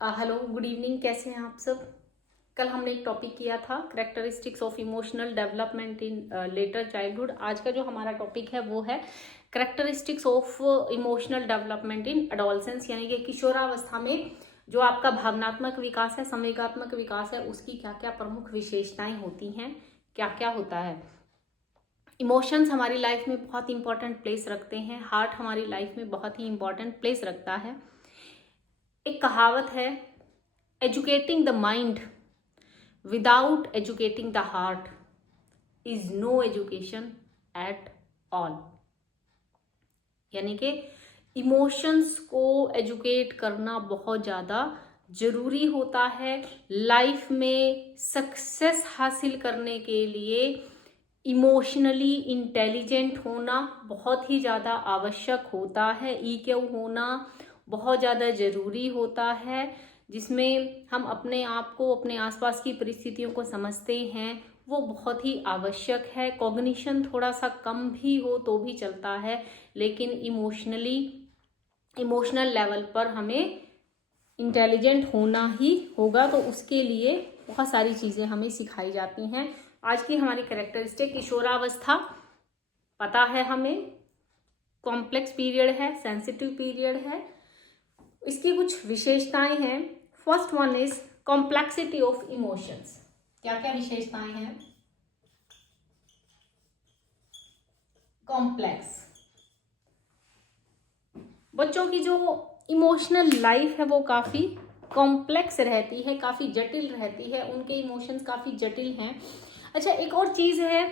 Hello, good evening. कैसे हैं आप सब? कल हमने एक टॉपिक किया था characteristics of emotional development in letter childhood. आज का जो हमारा टॉपिक है वो है characteristics of emotional development in adolescence, यानी कि किशोरावस्था में जो आपका भावनात्मक विकास है, संवेगात्मक विकास है, उसकी क्या क्या प्रमुख विशेषताएं होती हैं, क्या क्या होता है। इमोशंस हमारी लाइफ में बहुत इंपॉर्टेंट प्लेस रखते हैं। हार्ट हमारी लाइफ में बहुत ही इंपॉर्टेंट प्लेस रखता है। एक कहावत है, educating the mind without educating the heart is no education at all. यानी कि इमोशंस को एजुकेट करना बहुत ज़्यादा जरूरी होता है। लाइफ में सक्सेस हासिल करने के लिए इमोशनली इंटेलिजेंट होना बहुत ही ज़्यादा आवश्यक होता है। ईक्यू होना बहुत ज़्यादा ज़रूरी होता है, जिसमें हम अपने आप को, अपने आसपास की परिस्थितियों को समझते हैं, वो बहुत ही आवश्यक है। कॉग्निशन थोड़ा सा कम भी हो तो भी चलता है, लेकिन इमोशनल लेवल पर हमें इंटेलिजेंट होना ही होगा। तो उसके लिए बहुत सारी चीज़ें हमें सिखाई जाती हैं। आज की हमारी कैरेक्टरिस्टिक किशोरावस्था, पता है हमें, कॉम्प्लेक्स पीरियड है, सेंसिटिव पीरियड है। इसकी कुछ विशेषताएं हैं। First one is complexity of emotions. क्या क्या विशेषताएं हैं? कॉम्प्लेक्स, बच्चों की जो इमोशनल लाइफ है वो काफी कॉम्प्लेक्स रहती है, काफी जटिल रहती है। उनके इमोशंस काफी जटिल हैं। अच्छा, एक और चीज है,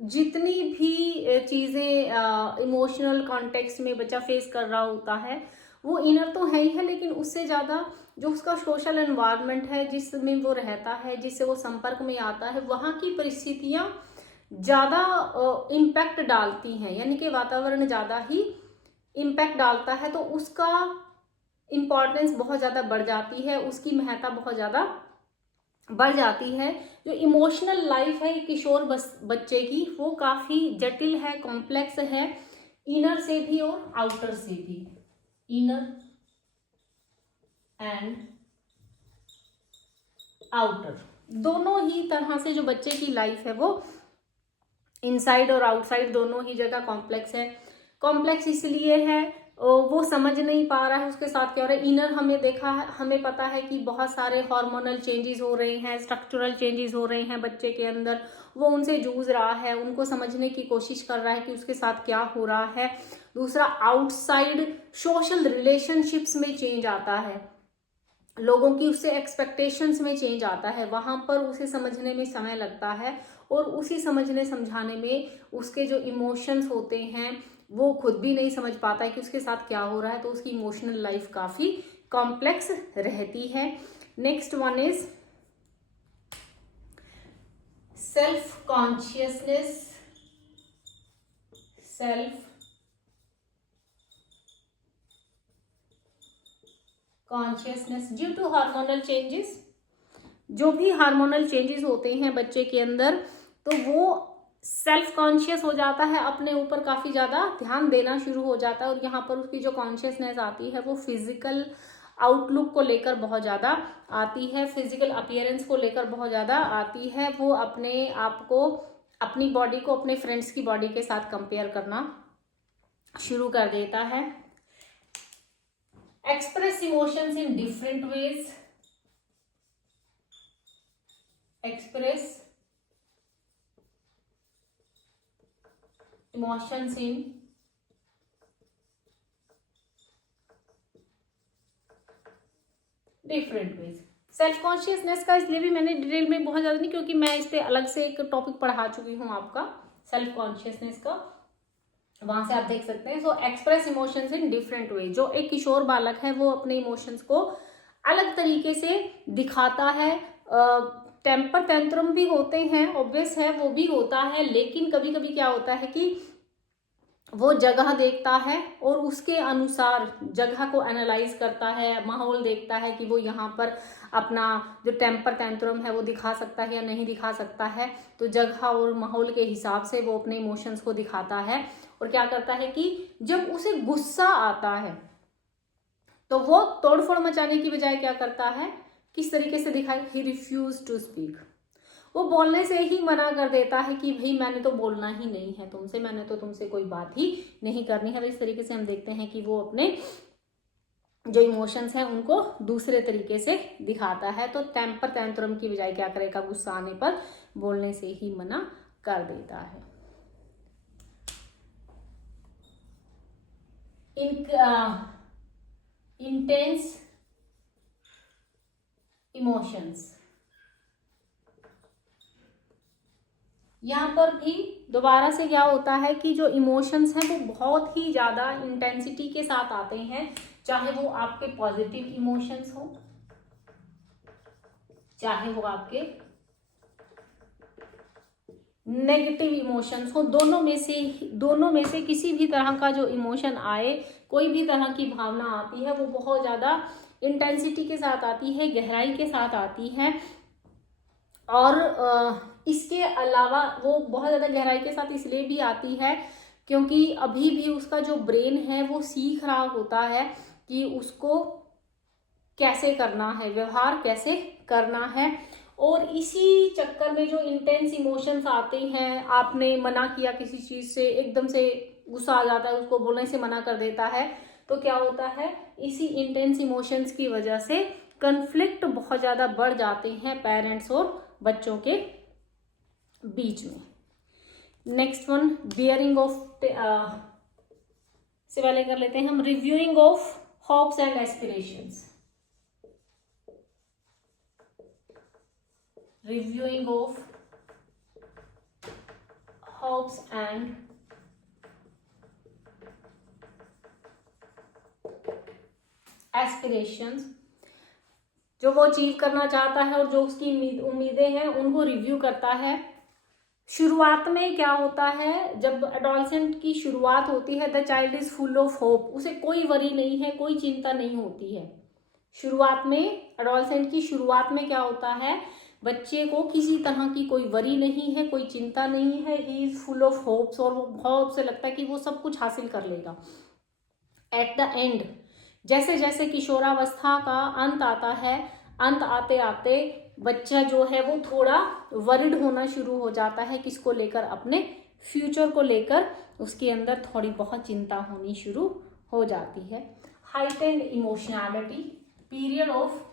जितनी भी चीजें इमोशनल कॉन्टेक्स्ट में बच्चा फेस कर रहा होता है वो इनर तो है ही है, लेकिन उससे ज्यादा जो उसका सोशल एनवायरनमेंट है, जिसमें वो रहता है, जिससे वो संपर्क में आता है, वहाँ की परिस्थितियां ज्यादा इम्पैक्ट डालती हैं। यानी कि वातावरण ज्यादा ही इम्पैक्ट डालता है, तो उसका इम्पोर्टेंस बहुत ज्यादा बढ़ जाती है, उसकी महत्ता बहुत ज्यादा बढ़ जाती है। जो इमोशनल लाइफ है किशोर बच्चे की, वो काफी जटिल है, कॉम्प्लेक्स है, इनर से भी और आउटर से भी। इनर एंड आउटर दोनों ही तरह से जो बच्चे की लाइफ है वो इनसाइड और आउटसाइड दोनों ही जगह कॉम्प्लेक्स है। कॉम्प्लेक्स इसलिए है, वो समझ नहीं पा रहा है उसके साथ क्या हो रहा है। इनर हमें देखा है, हमें पता है कि बहुत सारे हार्मोनल चेंजेस हो रहे हैं, स्ट्रक्चरल चेंजेस हो रहे हैं बच्चे के अंदर। वो उनसे जूझ रहा है, उनको समझने की कोशिश कर रहा है कि उसके साथ क्या हो रहा है। दूसरा, आउटसाइड सोशल रिलेशनशिप्स में चेंज आता है, लोगों की उससे एक्सपेक्टेशंस में चेंज आता है, वहां पर उसे समझने में समय लगता है, और उसी समझने समझाने में उसके जो इमोशंस होते हैं वो खुद भी नहीं समझ पाता है कि उसके साथ क्या हो रहा है। तो उसकी इमोशनल लाइफ काफी कॉम्प्लेक्स रहती है। Next one is self consciousness. Self consciousness due to hormonal changes. जो भी हार्मोनल चेंजेस होते हैं बच्चे के अंदर, तो वो सेल्फ कॉन्शियस हो जाता है, अपने ऊपर काफी ज्यादा ध्यान देना शुरू हो जाता है। और यहाँ पर उसकी जो कॉन्शियसनेस आती है वो फिजिकल आउटलुक को लेकर बहुत ज्यादा आती है, फिजिकल अपीयरेंस को लेकर बहुत ज्यादा आती है। वो अपने आप को, अपनी बॉडी को अपने फ्रेंड्स की बॉडी के साथ कंपेयर करना शुरू कर देता है। Express emotions in different ways. Express emotions in different ways. Self consciousness का इसलिए भी मैंने डिटेल में बहुत ज्यादा नहीं, क्योंकि मैं इस पे अलग से एक टॉपिक पढ़ा चुकी हूँ आपका सेल्फ कॉन्शियसनेस का, वहां से आप देख सकते हैं। So express emotions in different way. जो एक किशोर बालक है वो अपने इमोशंस को अलग तरीके से दिखाता है। टेम्पर टेंट्रम भी होते हैं, ऑब्वियस है, वो भी होता है, लेकिन कभी कभी क्या होता है कि वो जगह देखता है और उसके अनुसार जगह को एनालाइज करता है, माहौल देखता है कि वो यहाँ पर अपना जो टेम्पर टेंट्रम है वो दिखा सकता है या नहीं दिखा सकता है। तो जगह और माहौल के हिसाब से वो अपने इमोशंस को दिखाता है। और क्या करता है कि जब उसे गुस्सा आता है तो वो तोड़फोड़ मचाने की बजाय क्या करता है, किस तरीके से दिखाई, ही रिफ्यूज टू स्पीक, वो बोलने से ही मना कर देता है कि भाई मैंने तो बोलना ही नहीं है तुमसे, मैंने तो तुमसे कोई बात ही नहीं करनी है। तो इस तरीके से हम देखते हैं कि वो अपने जो इमोशंस हैं उनको दूसरे तरीके से दिखाता है। तो टेम्पर टेंट्रम की बजाय क्या करेगा, गुस्सा आने पर बोलने से ही मना कर देता है। इंटेंस इमोशंस, यहाँ पर भी दोबारा से क्या होता है कि जो इमोशंस हैं वो बहुत ही ज़्यादा इंटेंसिटी के साथ आते हैं, चाहे वो आपके पॉजिटिव इमोशंस हो, चाहे वो आपके नेगेटिव इमोशंस हो, दोनों में से किसी भी तरह का जो इमोशन आए, कोई भी तरह की भावना आती है वो बहुत ज़्यादा इंटेंसिटी के साथ आती है, गहराई के साथ आती है। और इसके अलावा वो बहुत ज़्यादा गहराई के साथ इसलिए भी आती है क्योंकि अभी भी उसका जो ब्रेन है वो सीख रहा होता है कि उसको कैसे करना है, व्यवहार कैसे करना है। और इसी चक्कर में जो इंटेंस इमोशंस आते हैं, आपने मना किया किसी चीज़ से, एकदम से गुस्सा आ जाता है, उसको बोलने से मना कर देता है, तो क्या होता है, इसी इंटेंस इमोशंस की वजह से कन्फ्लिक्ट बहुत ज़्यादा बढ़ जाते हैं पेरेंट्स और बच्चों के बीच में। नेक्स्ट वन, बियरिंग ऑफ से वाले कर लेते हैं हम, reviewing of hopes and aspirations, reviewing of hopes and aspirations, जो वो अचीव करना चाहता है और जो उसकी उम्मीदें हैं उनको रिव्यू करता है। शुरुआत में क्या होता है, जब एडोलसेंट की शुरुआत होती है, the child is full of hope, उसे कोई वरी नहीं है, कोई चिंता नहीं होती है। शुरुआत में, एडोलसेंट की शुरुआत में क्या होता है, बच्चे को किसी तरह की कोई वरी नहीं है, कोई चिंता नहीं है, he is full of hopes, और वो बहुत से लगता है कि वो सब कुछ हासिल कर लेगा। एट द एंड, जैसे जैसे किशोरावस्था का अंत आता है, अंत आते आते बच्चा जो है वो थोड़ा वरिड होना शुरू हो जाता है, किसको लेकर, अपने फ्यूचर को लेकर उसके अंदर थोड़ी बहुत चिंता होनी शुरू हो जाती है। Heightened emotionality, period of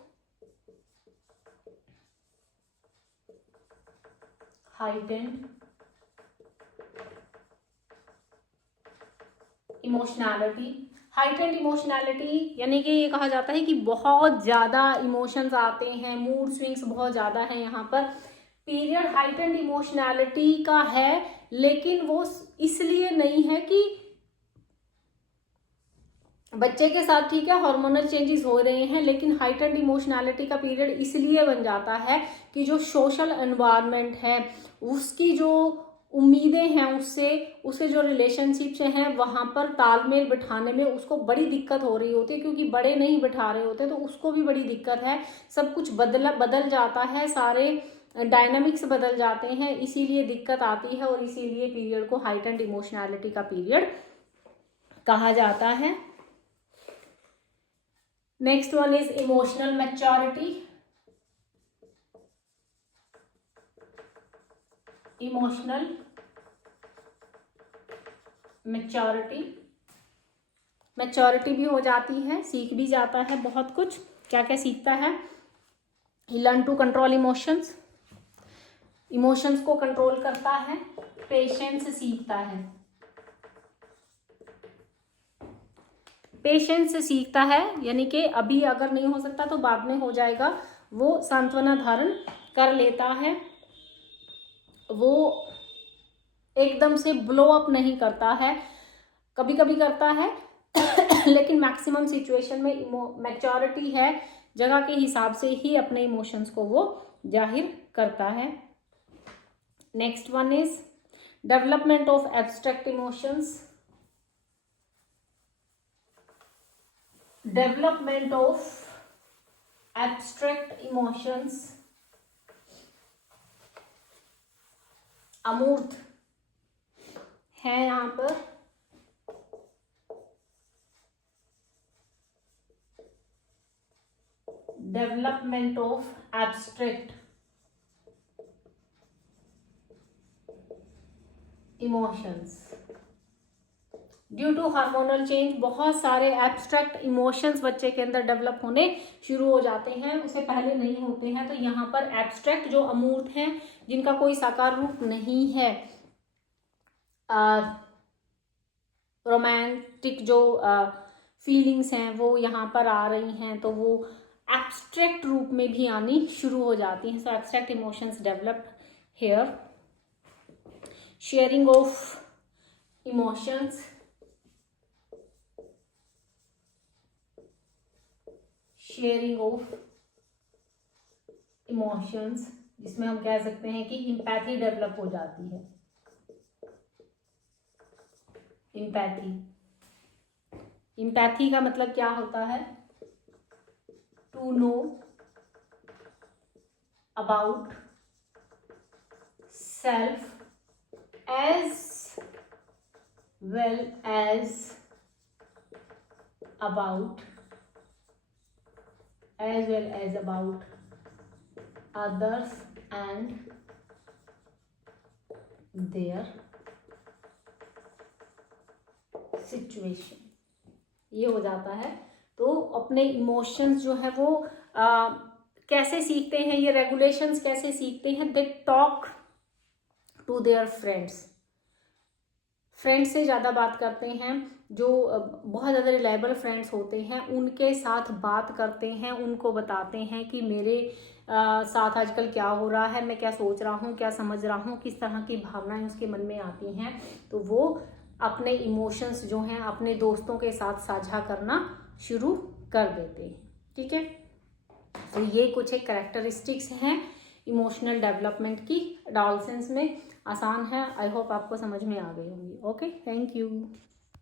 heightened emotionality, heightened emotionality यानी कि ये कहा जाता है कि बहुत ज़्यादा इमोशंस आते हैं, मूड स्विंग्स बहुत ज़्यादा हैं यहाँ पर। पीरियड हाइटेंड इमोशनैलिटी का है, लेकिन वो इसलिए नहीं है कि बच्चे के साथ ठीक है हार्मोनल चेंजेस हो रहे हैं, लेकिन हाइटेंड इमोशनैलिटी का पीरियड इसलिए बन जाता है कि जो सोशल एनवायरनमेंट है, उसकी जो उम्मीदें हैं उससे, उसके जो रिलेशनशिप्स हैं वहाँ पर तालमेल बिठाने में उसको बड़ी दिक्कत हो रही होती है, क्योंकि बड़े नहीं बिठा रहे होते, तो उसको भी बड़ी दिक्कत है। सब कुछ बदल जाता है, सारे डायनामिक्स बदल जाते हैं, इसीलिए दिक्कत आती है, और इसीलिए पीरियड को हाइटेंड इमोशनैलिटी का पीरियड कहा जाता है। Next one is emotional maturity, emotional maturity भी हो जाती है, सीख भी जाता है बहुत कुछ। क्या क्या सीखता है, ही लर्न टू कंट्रोल इमोशंस को कंट्रोल करता है, पेशेंस सीखता है, पेशेंस सीखता है, यानी कि अभी अगर नहीं हो सकता तो बाद में हो जाएगा, वो सांत्वना धारण कर लेता है, वो एकदम से ब्लो अप नहीं करता है, कभी कभी करता है लेकिन मैक्सिमम सिचुएशन में मैच्योरिटी है, जगह के हिसाब से ही अपने इमोशंस को वो जाहिर करता है। Next one is development of abstract emotions, development of abstract emotions, अमूर्त है यहाँ पर, development of abstract emotions. Due to hormonal change बहुत सारे एब्स्ट्रैक्ट इमोशंस बच्चे के अंदर डेवलप होने शुरू हो जाते हैं, उससे पहले नहीं होते हैं। तो यहाँ पर एब्स्ट्रैक्ट जो अमूर्त हैं, जिनका कोई साकार रूप नहीं है, रोमांटिक जो फीलिंग्स हैं वो यहाँ पर आ रही हैं, तो वो एब्स्ट्रैक्ट रूप में भी आनी शुरू हो जाती हैं। So abstract emotions develop here. Sharing of emotions, sharing of emotions, जिसमें हम कह सकते हैं कि इम्पैथी डेवलप हो जाती है। इम्पैथी का मतलब क्या होता है? To know about self as well as about others and their situation, ये हो जाता है। तो अपने इमोशंस जो है वो कैसे सीखते हैं, ये रेगुलेशंस कैसे सीखते हैं? They talk to their friends से ज़्यादा बात करते हैं। जो बहुत ज़्यादा रिलायबल फ्रेंड्स होते हैं उनके साथ बात करते हैं, उनको बताते हैं कि मेरे साथ आजकल क्या हो रहा है, मैं क्या सोच रहा हूँ, क्या समझ रहा हूँ, किस तरह की भावनाएं उसके मन में आती हैं। तो वो अपने इमोशंस जो हैं अपने दोस्तों के साथ साझा करना शुरू कर देते हैं। ठीक है, तो ये कुछ एक कैरेक्टरिस्टिक्स हैं इमोशनल डेवलपमेंट की। एडोलसेंस में आसान है। आई होप आपको समझ में आ गई होंगी। Okay, thank you.